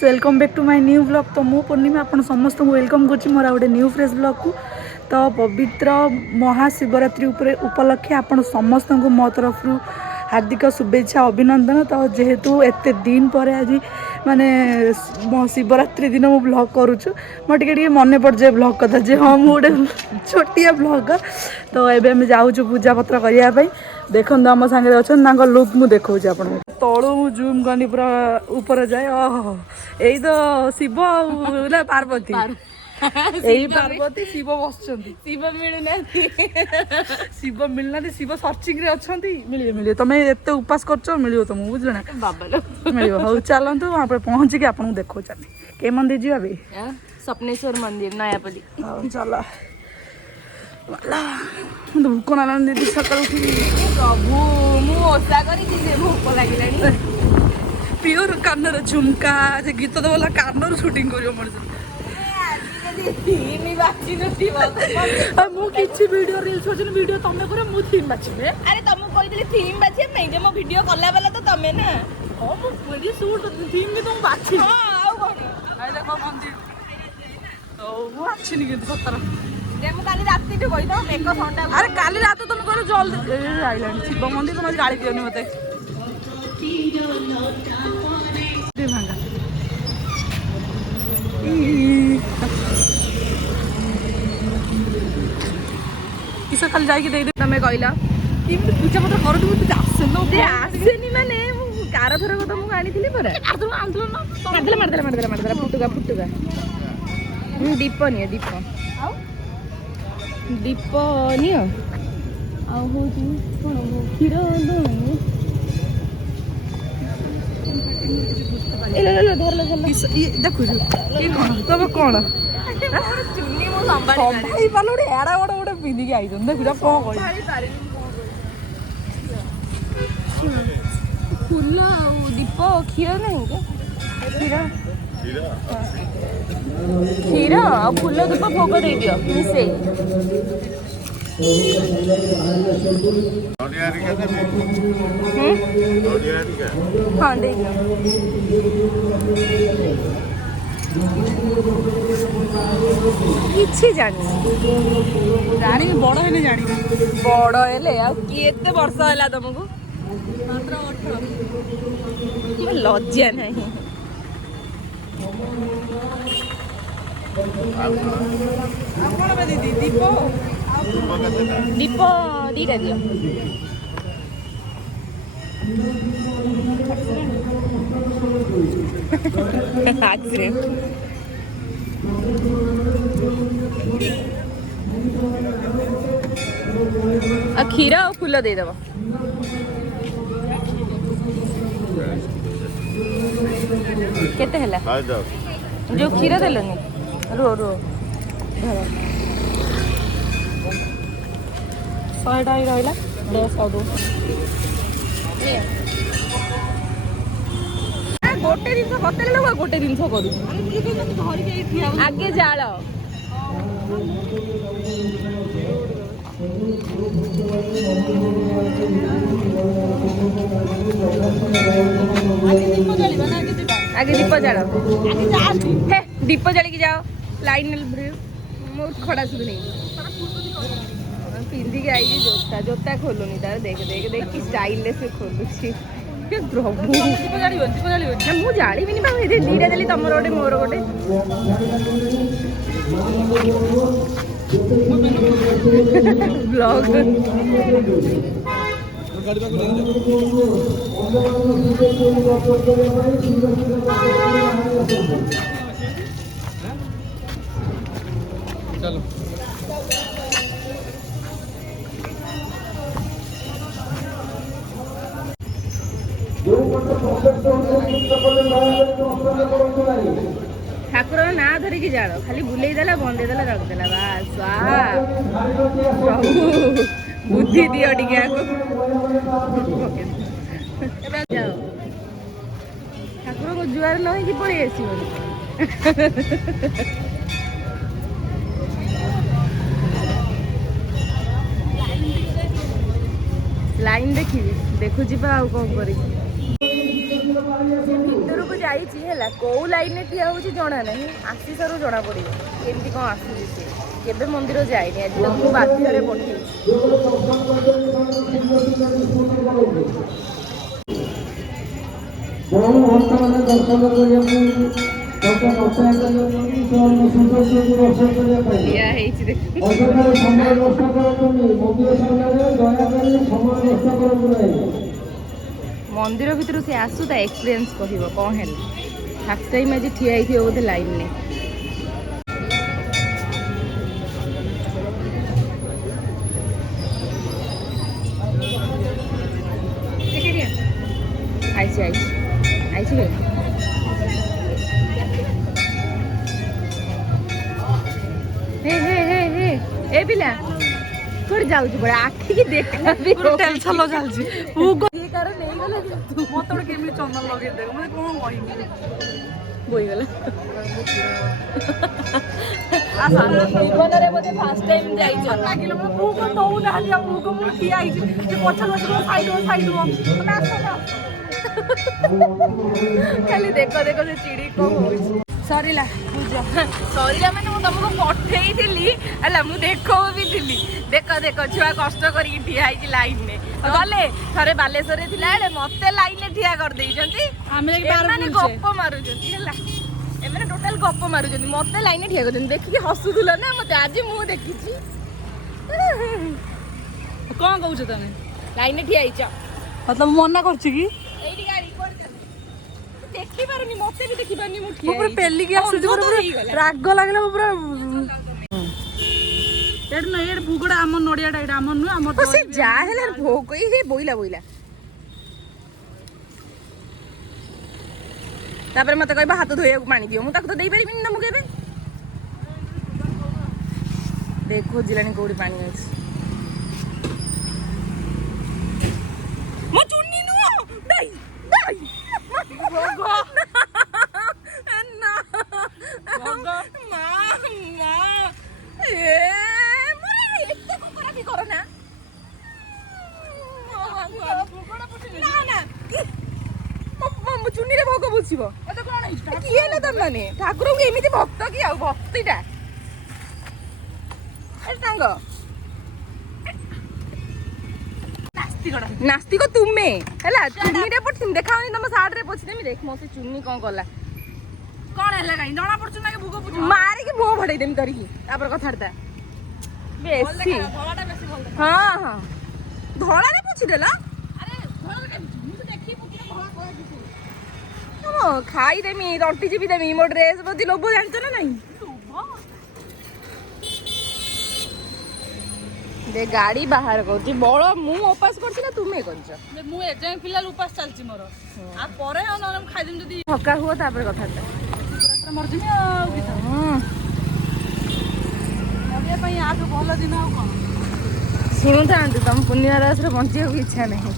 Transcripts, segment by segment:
Friends welcome back to my new blog. तो मु पूर्णिमा आपन समस्त को वेलकम कर मोर गोटे न्यू फ्रेश ब्लॉग को। तो पवित्र महाशिवरात्रि उपलक्षे आपन समस्त को मो तरफ हार्दिक शुभेच्छा अभिनंदन। तो जेहेतु एते दिन पर आज माने शिवरात्रि दिन मु ब्लॉग करुछु मो टिके मन पड़ जाए ब्लॉग कथा जे हाँ मुझे छोटिया ब्लॉगर। तो एबे हम जाऊँ पूजा पत्र करने देखो आम सागर अच्छा लुक मुझे देखा आपको तलू जूम करनी पूरा ऊपर जाए। ओहो यही तो शिव ना पार्वती यही पार्वती शिव बस शिव मिलना शिव मिलना शिव सर्चिंग रे अच्छा मिले मिले तुम एत उपास कर मिल तुमको बुझल ना बाबा मिल हाँ चलतु वहाँ पर पहुँचिक आपको देखो के मंदिर जी अभी स्वप्नेश्वर मंदिर नयापल्ली। हाँ चल भूक ना दीदी सकाल प्रभु मुशा कर भूक लगे प्योर कानर झुमका से गीत तो बोला कानर शूटिंग कर वीडियो रील्स वीडियो तमें पूरा मु थीम बाछिबे। अरे तुमको कहली थीम बाछे मैं जे मो वीडियो कला वाला तो तमे ना हां मु वीडियो शूट थीम भी तुम बाछि। हां आउ कोन आइ देखो मंदिर तो मु आछिनी कि सतर जे मु काली राती तो कहि दो मेको घंटा। अरे काली रात तुम कहलो जल्दी आइलानी शिव मंदिर तुम गाड़ी दियोनी मते भांगा किस खाली जाइए दे तुम कहला कि पूजा पत्र कर आसेनी माने कार थर तो मुझे आनी परा मारदेला मारदेला मारदेला मारदेला फुटुका फुटुका दीप नियो दीप दीप नियो आ क्षीर देखु तब कौन चुन्नी मु संभाली पालो एड़ा बड़ गोटे पिंधिकी आई देखुचा कौन फूल दीप क्षीर नहीं क्षीर क्षीर आ फूल दीप भोग दे दियो मिसे हाँ दे किसी जानी जानी बड़ है जानी बड़ हेले केते वर्ष है तुमको लज्जा नहीं दीदी दीप दीप दीटा दियो क्षीर और फूल दे दब केते हला जो क्षीर देलनी रो रो 100 टा रहा 10 दो गोटे जिन बतेल गोटे जिन कर आगे जाल आगे दीप जाल हे दीप जाली जाओ लाइन खड़ा सुध नहीं पिंधिक आई जोता जोता खोलुनी तार देख देख देख कि स्टाइल से खोलुची प्रभु मु जाणी दीटा देली तमर गोटे मोर गोटे ब्लॉग चलो ठाकुर ना धरिकी जाल खाली बुले देला बंदे देला रखदेला बास प्रभु बुद्धि दियो टिके जाओ ठाकुर को जुआर नहीं कि पड़े लाइन देखी देखुची कौन कर ଭିତରକୁ ଯାଇଛି ହେଲା, କୋଉ ଲାଇନରେ ଠିଆ ହଉଛି ଜଣା ନାହିଁ, ଆଶିଷରୁ ଜଣା ପଡିବ କେମିତି କଣ ଆସୁଛି ସେ। କେବେ ମନ୍ଦିର ଯାଇନି, ଆଜି ତାକୁ ମୁଁ ବାଧ୍ୟରେ ପଠେଇଛି। ବହୁ ଭକ୍ତମାନେ ଦର୍ଶନ କରିବାକୁ ଦର୍ଶନ କରିବା ପାଇଁ ଠିଆ ହେଇଛି ଦେଖ। ଅଯଥାରେ ସମୟ ନଷ୍ଟ କରନ୍ତୁନି। ମନ୍ଦିର ସାମ୍ନାରେ ଦୟାକରି ସମୟ ନଷ୍ଟ କରନ୍ତୁ ନାହିଁ। ମନ୍ଦିର ଭିତରୁ ସେ ଆସୁ ତା ଏକ୍ସପିରିଏନ୍ସ କହିବ କ'ଣ ହେଲା। ଫାର୍ଷ୍ଟ ଟାଇମ୍ ଆଜି ଠିଆ ହେଇଥିବ ବୋଧେ ଲାଇନରେ। ଆଇଛି ଆଇଛି ଆଇଛି ବେ। ହେ ହେ ହେ ହେ ଏ ପିଲା କୁଆଡେ ଯାଉଛି ପରା, ଆଖିକି ଦେଖା ବି ଟେନସନ ଚାଲିଛି। ମୁଁ କାର ନେଇଗଲା ମତେ ଗୋଟେ କେମିତି ଚନ୍ଦନ ଲଗେଇ ଦେବ, ମାନେ କଣ କହିବି। ବୋଇଗଲା। ଜୀବନରେ ବୋଧେ ଫାର୍ଷ୍ଟ ଟାଇମ୍ ଯାଇଛ। ଲାଗିଲା ମୁଁ କଣ ଦଉନାହାନ୍ତି, ଆଉ ମୁଁ କଣ ଠିଆ ହେଇଛି ସେ ପଛରେ ବସି ସାଇଡ ସାଇଡ ତମେ ଆସ ନା। ଖାଲି ଦେଖ ଦେଖ ସେ ଚିଡ଼ି କଣ ହଉଛି। ସରିଲା ପୂଜା। ସରିଲା ମାନେ ମୁଁ ତମକୁ ପଠେଇଥିଲି ହେଲା, ମୁଁ ଦେଖଉ ବି ଥିଲି। ଦେଖ ଦେଖ ଛୁଆ କଷ୍ଟ କରିକି ଠିଆ ହେଇଛି ଲାଇନରେ। ଗଲେ ଥରେ ବାଲେଶ୍ୱରରେ ଥିଲା ବେଳେ ମତେ ଲାଇନରେ ଠିଆ କରିଦେଇଛନ୍ତି। ଆମେ ଏମାନେ ଗପ ମାରୁଛନ୍ତି ହେଲା, ଏମାନେ ଟୋଟାଲ ଗପ ମାରୁଛନ୍ତି, ମତେ ଲାଇନରେ ଠିଆ କରିଛନ୍ତି। ଦେଖିକି ହସୁଥିଲ ନା ମତେ, ଆଜି ମୁଁ ଦେଖିଛି। କଣ କହୁଛ ତମେ? ଲାଇନରେ ଠିଆ ହେଇଛ, ତମେ ମନା କରୁଛି କି? ଏଇଠି ଗାଡି ଦେଖି ପାରୁନି, ମତେ ବି ଦେଖି ପାରୁନି। ମୁଁ ମୁଁ ପୁରା ପେଲିକି ଆସୁଛି, ପୁରା ରାଗ ଲାଗିଲା। ମୁଁ ପୁରା ଏଇଠି ନୁହେଁ, ଏଇଠି ଭୋଗଟା ଆମ ନଡିଆଟା, ଏଇଟା ଆମର ନୁହେଁ, ଆମର ସେ ଯାହା ହେଲେ ଭୋଗ ଏଇ ବୋଇଲା ବୋଇଲା। ତାପରେ ମତେ କହିବା ହାତ ଧୋଇବାକୁ ପାଣି ଦିଅ, ମୁଁ ତାକୁ ତ ଦେଇପାରିବିନି ତମକୁ ଏବେ। ଦେଖ ଖୋଜିଲାଣି କୋଉଠି ପାଣି ଅଛି। ମୋ ଚୁନି ନୁହଁ, ଦେଇ ଦେଇ ନା ମା ମା ଏତେ କୁକୁରାପି କର ନା। ନା ନା ଚୁନିରେ ଭୋଗ ବୁଝିବ। କିଏ ହେଲେ ତମ ମାନେ ଠାକୁରଙ୍କୁ ଏମିତି ଭକ୍ତ କି, ଆଉ ଭକ୍ତିଟା ତାଙ୍କ ନାସ୍ତିକ ତୁମେ ହେଲା। ଚୁନିରେ ପୋଛିନି, ଦେଖାଉନି ତମ ସାର୍ଟରେ ପୋଛିଦେମି। ଦେଖ ମୋ ସେ ଚୁନି କଣ କଲା, କଣ ହେଲା କାଇଁ ଜଣା ପଡୁଛି ନା ଭୋଗ ପୂଜା ମାରିକି ମୁହଁ ଭଡେଇଦେମି ଧରିକି। ତାପରେ କଥାବାର୍ତ୍ତା ବେଶୀ। ଧଳାଟା ବେଶୀ ଭଲ ଦେଖା। ହଁ ହଁ ଧଳାରେ ପୋଛିଦେଲ। ଖାଇଦେମି, ତଣ୍ଟି ଚିପି ଦେମି। ମୋ ଡ୍ରେସ ପ୍ରତି ଲୋଭ ଜାଣିଛ ନା ନାଇଁ? ଦେ ଗାଡି ବାହାର କରୁଛି ବଳ। ମୁଁ ଉପାସ କରୁଛି ନା ତୁମେ କରିଛ? ମୁଁ ଏଯାଏଁ ପିଲା ଉପାସ ଚାଲିଛି ମୋର। ଆଉ ପରେ ଆଉ ନହେଲେ ମୁଁ ଖାଇଦେବି ଯଦି ଥକା ହୁଅ ତାପରେ କଥାବାର୍ତ୍ତା। ମରିଯିବି ଆଉ କିଛି ମରିବା ପାଇଁ ଆଠୁ ଭଲ ଦିନ ଆଉ କଣ। ଶୁଣୁଥାନ୍ତୁ, ତମ ପୂର୍ଣ୍ଣିମା ଦାସରେ ବଞ୍ଚିବାକୁ ଇଚ୍ଛା ନାହିଁ,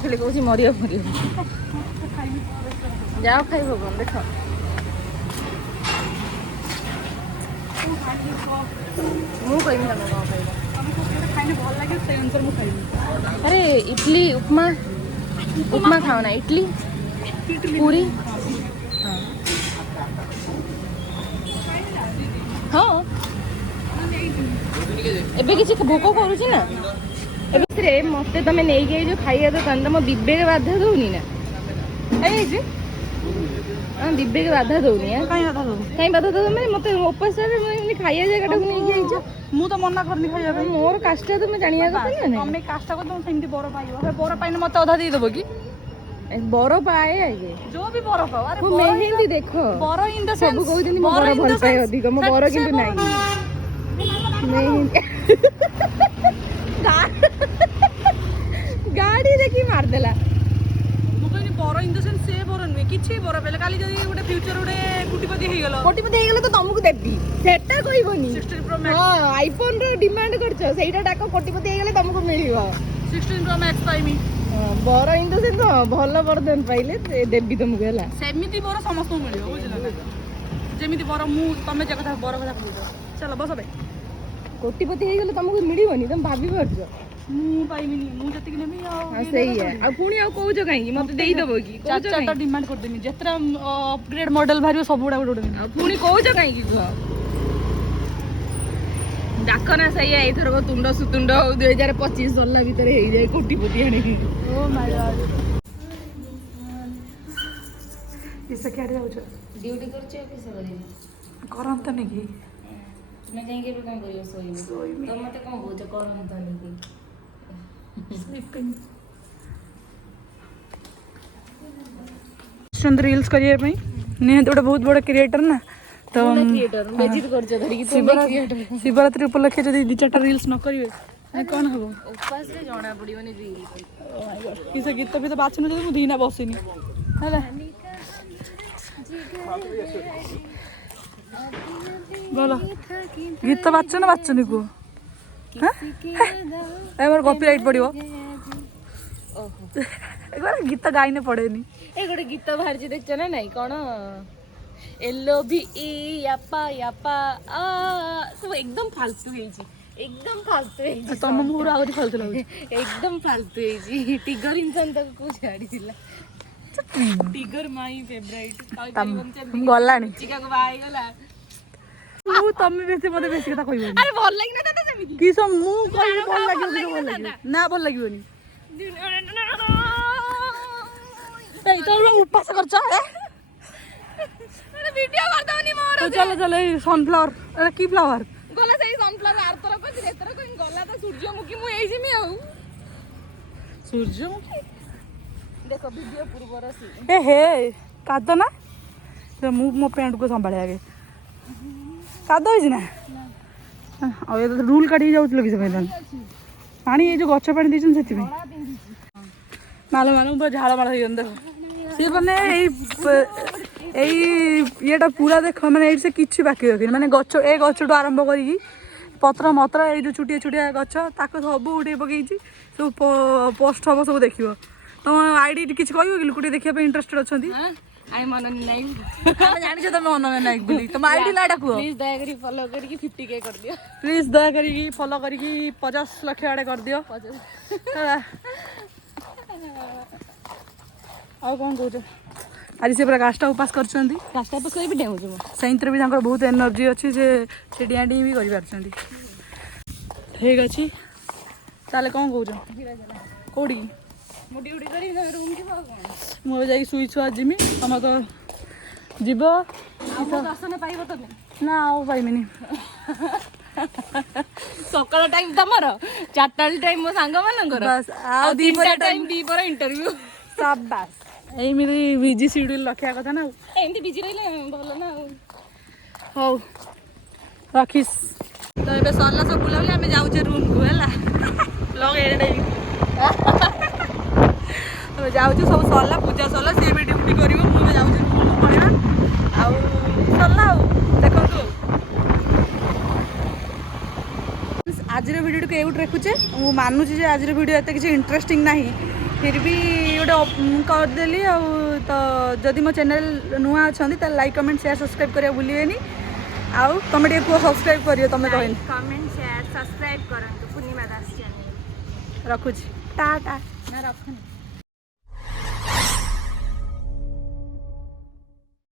ଖାଲି କହୁଛି ମରିବ ମରିବ। ଯାଅ ଖାଇବ କଣ ଦେଖ। ମୁଁ କହିବି ତମେ କଣ ଖାଇବ। ଖାଇଲେ ଭଲ ଲାଗିବ, ସେଇ ଅନୁସାରେ ମୁଁ ଖାଇବି। ଆରେ ଇଡଲି ଉପମା, ଉପମା ଖାଅ ନା, ଇଡଲି ପୁରୀ। ହଁ ଏବେ କିଛି ଭୋକ କରୁଛି ନା ଏବେ ମତେ ତମେ ନେଇକି ଆଇଛ ଖାଇବା ଦୋକାନ, ତମ ବିବେକ ବାଧା ଦଉନି ନା? ହେଇଯାଇଛି ବିବେକ ବାଧା ଦଉନି। କାଇଁ ବାଧା ଦବ? କାଇଁ ବାଧା ଦବ ମାନେ ମତେ ଉପାସରେ ଖାଇବା ଜାଗାଟାକୁ ନେଇକି ଆଇଛ। ମୁଁ ତ ମନା କରିନି ଖାଇବା ପାଇଁ। ମୋର କାଷ୍ଟା ତମେ ଜାଣିବା କଥା ନା ନାଇଁ? ତମେ କାଷ୍ଟା କରି ତମେ ସେମିତି ବର ପାଇବ, ବର ପାଇଲେ ମତେ ଅଧା ଦେଇଦବ କି? ବର ପାଏ ଆଗେ, ଯୋଉ ବି ବର ପାଉ। ଆରେ ମେହେନ୍ଦି ଦେଖ, ବର ଇନ ଦ ସବୁ କହୁଛନ୍ତି ମୋ ବର ଭଲ ପାଏ ଅଧିକ, ମୋ ବର କିନ୍ତୁ ନାହିଁ। ଗାଡି ଦେଖି ମାରିଦେଲା। ମୁଁ କହିଲି ବର ଇନ ଦ ସେନ୍ସ ସେ ବର ନୁହେଁ, କିଛି ବର ପାଇଲେ କାଲି ଯଦି ଗୋଟେ ଫ୍ୟୁଚର ଗୋଟେ କୋଟିପତି ହେଇଗଲ, କୋଟିପତି ହେଇଗଲେ ତ ତମକୁ ଦେବି, ସେଟା କହିବନି। 16 Pro Max। ହଁ ଆଇଫୋନ ର ଡିମାଣ୍ଡ କରୁଛ, ସେଇଟା ଡାକ। କୋଟିପତି ହେଇଗଲେ ତମକୁ ମିଳିବ 16 Pro Max ପାଇମି। ବର ଇନ ଦ ସେନ୍ସ ଭଲ ବରଦାନ ପାଇଲେ ଦେବି ତମକୁ ହେଲା। ସେମିତି ବର ସମସ୍ତଙ୍କୁ ମିଳିବ, ବୁଝିଲ ନା? ଯେମିତି ବର ମୁଁ ତମେ ଯେ କଥା ବର କଥା କହୁଛ, ଚାଲ ବସ ବେ। କୋଟିପତି ହେଇଗଲେ ତମକୁ ମିଳିବନି, ତମେ ଭାବି ପାରୁଛ? ମୁଁ ପାଇବିନି ମୁଁ ଯେତିକି ନେବି ଆଉ ହଁ ସେଇଆ ଆଉ ପୁଣି ଆଉ କହୁଛ କାହିଁକି ମତେ ଦେଇଦବ କି କହୁଛ ଚାରିଟା ଡିମାଣ୍ଡ କରିଦେମି ଯେତେଟା ଅପଗ୍ରେଡ୍ ମଡେଲ ବାହାରିବ ସବୁ ଗୁଡ଼ା ଗୋଟେ ଗୋଟେ ଆଉ ପୁଣି କହୁଛ କାହିଁକି କୁହ ଡାକ ନା ସେଇଆ ଏଇଥରକ ତୁଣ୍ଡ ସୁତୁଣ୍ଡ ହଉ 2025 ସରିଲା ଭିତରେ ହେଇଯାଏ କୋଟିପତି ଆଣିକି ଓ ମାଇ ଗଡ୍ କିସ କିଆଡ଼େ ଯାଉଛ ଡ୍ୟୁଟି କରୁଛ କିସ କରିବି କରନ୍ତନି କି ତୁମେ ଯାଇକି ଏବେ କ'ଣ କରିବ ଶୋଇବି ତ ମତେ କ'ଣ କହୁଛ କରନ୍ତନି କି ରିଲ୍ସ କରିବା ପାଇଁ ନିହାତି ଗୋଟେ ବହୁତ ବଡ଼ କ୍ରିଏଟର ନା ତ ଶିବରାତ୍ରି ଉପଲକ୍ଷେ ଯଦି 2-4ଟା ରିଲ୍ସ ନ କରିବେ କ'ଣ ହବ ଉପାସରେ ଜଣା ପଡ଼ିବନି କି ସେ ଗୀତ ଫୀତ ବାଛୁନ ଯଦି ମୁଁ ଦିନା ବସିନି ହେଲା ଭଲ ଗୀତ ବାଚୁଛ ନା ବାଚୁନି କୁହ ମୋର କପିରାଇଟ୍ ପଡ଼ିବ ଗୀତ ଗାଇନେ ପଡ଼େନି ଏ ଗୋଟେ ଗୀତ ବାହାରିଛି ଦେଖିଛ ନା ନାଇଁ କ'ଣ LOVE ୟାପା ୟାପା ସବୁ ଏକଦମ ଫାଲତୁ ହେଇଛି ତମ ମୁହଁରୁ ଆହୁରି ଫାଲତୁ ଲାଗୁଛି ଏକଦମ ଫାଲତୁ ହେଇଛି ଟିଗର ଇନସାନ ତାକୁ କୋଉ ଛାଡ଼ିଥିଲା ଟିଗର ମାଇ ଫେଭରାଇଟ୍ ଗଲାଣି ଚିକାକୁ ବାହା ହେଇଗଲା ତମେ ବେଶୀ ମତେ ବେଶୀ କଥା କହିବନି ଆରେ ଭଲ ଲାଗିନା ତତେ ସେମିତି କି ମୁଁ କହିବି ଭଲ ଲାଗିବ ଭଲ ଲାଗିବ ନା ଭଲ ଲାଗିବନି ଏଇ ତ ଉପାସ କରୁଛ ଭିଡିଓ କରିଦବନି ମୋର ଚାଲ ଚାଲ ଏଇ ସନଫ୍ଲାୱାର ଏଟା କି ଫ୍ଲାୱାର ଗଲା ସେଇ ସନଫ୍ଲାୱାର ଆରଥର କରିଥିଲି ଏଥର କଇଁ ଗଲା ତ ସୂର୍ଯ୍ୟମୁଖୀ ମୁଁ ଏଇ ଯିମି ଆଉ ସୂର୍ଯ୍ୟମୁଖୀ ଦେଖ ଭିଡିଓ ପୂର୍ବର ଏ ହେ କାଦ ନା ମୁଁ ମୋ ପ୍ୟାଣ୍ଟକୁ ସମ୍ଭାଳେ ଆଗେ କାଦ ହେଇଛି ନା ଆଉ ଏ ରୁଲ୍ କାଟିକି ଯାଉଥିଲ କି ସେଥିପାଇଁ ପାଣି ଏଇ ଯେଉଁ ଗଛ ପାଣି ଦେଇଛନ୍ତି ସେଥିପାଇଁ ମାଲ ପୁରା ଝାଳ ମାଳ ହେଇଗଲା ଦେଖ ସିଏ ମାନେ ଏଇ ଇଏଟା ପୁରା ଦେଖ ମାନେ ଏଇଠି ସେ କିଛି ବାକି ରଖିନି ମାନେ ଗଛ ଏ ଗଛଠୁ ଆରମ୍ଭ କରିକି ପତ୍ର ମତ୍ର ଏଇ ଯେଉଁ ଛୋଟିଆ ଛୋଟିଆ ଗଛ ତାକୁ ସବୁ ଉଠେଇ ପକେଇଛି ସବୁ ପୋଷ୍ଟ ହବ ସବୁ ଦେଖିବ ତମ ଆଇଡି କିଛି କହିବ କି ଲୋକ ଟିକେ ଦେଖିବା ପାଇଁ ଇଣ୍ଟରେଷ୍ଟେଡ୍ ଅଛନ୍ତି ମନୋନୀ ନାୟକ ଜାଣିଛ ତମେ ମନୋନୀ ନାୟକ ବୋଲି ତମ ଆଇଡି ନାଁଟା କୁହ ପ୍ଲିଜ ଦୟାକରି ଫଲୋ କରିକି 50K କରିଦିଅ ପ୍ଲିଜ ଦୟା କରିକି ଫଲୋ କରିକି 50 ଲକ୍ଷ ଆଡ଼େ କରିଦିଅ ହେଲା ଆଉ କ'ଣ କହୁଛ ଆଜି ସେ ପୁରା କାଷ୍ଟା ଉପାସ କରିଛନ୍ତି କାଷ୍ଟା ଉପାସ କରିବି ଡେଉଁଛୁ ମୁଁ ସେଇଥିରେ ବି ତାଙ୍କର ବହୁତ ଏନର୍ଜି ଅଛି ଯେ ସେ ଡିଆଁ ଡିଁ ବି କରିପାରୁଛନ୍ତି ଠିକ୍ ଅଛି ତାହେଲେ କ'ଣ କହୁଛ କେଉଁଠିକି ମୁଁ ଡ୍ୟୁଟି କରିବି ତମେ ରୁମ୍ ଯିବ ଆଉ କ'ଣ ମୁଁ ଏବେ ଯାଇକି ଶୁଇ ଛୁଆ ଯିମି ତମେ ତ ଯିବ ଦର୍ଶନ ପାଇବ ତମେ ନା ଆଉ ପାଇମିନି ସକାଳ ଟାଇମ୍ ତମର 4ଟା ବେଳେ ଟାଇମ୍ ମୋ ସାଙ୍ଗମାନଙ୍କର ଆଉ 3ଟା ଟାଇମ୍ ଦ୍ୱିପହର ଇଣ୍ଟରଭ୍ୟୁ ସାବାସ୍ ଏମିତି ବିଜି ସିଡ୍ୟୁଲ୍ ରଖିବା କଥା ନା ଆଉ ଏମିତି ବିଜି ରହିଲେ ଭଲ ନା ଆଉ ହଉ ରଖିସ୍ ତ ଏବେ ସରିଲା ସବୁ ବୁଲାବୁଲି ଆମେ ଯାଉଛେ ରୁମ୍କୁ ହେଲା ବ୍ଲଗ୍ ଏଣ୍ଡ ଆମେ ଯାଉଛୁ ସବୁ ସରିଲା ପୂଜା ସରିଲା ସିଏ ବି ଡ୍ୟୁଟି କରିବ ମୁଁ ଏବେ ଯାଉଛି ରୁମ୍କୁ ପଳେଇବା ଆଉ ସରିଲା ଆଉ ଦେଖନ୍ତୁ ଆଜିର ଭିଡ଼ିଓଟିକୁ ଏଇଠି ରଖୁଛେ ମୁଁ ମାନୁଛି ଯେ ଆଜିର ଭିଡ଼ିଓ ଏତେ କିଛି ଇଣ୍ଟରେଷ୍ଟିଂ ନାହିଁ फिर भी गोटे करदेली तो जदि मो चैनल नुआ अच्छा तो लाइक कमेंट शेयर सब्सक्राइब करिया भूलिएनी आउ तुम टे कुछ सब्सक्राइब करियो तुम कहनी कमेंट शेयर सब्सक्राइब करंतु पूर्णिमा दास चैनल रखुची टाटा ना रखनी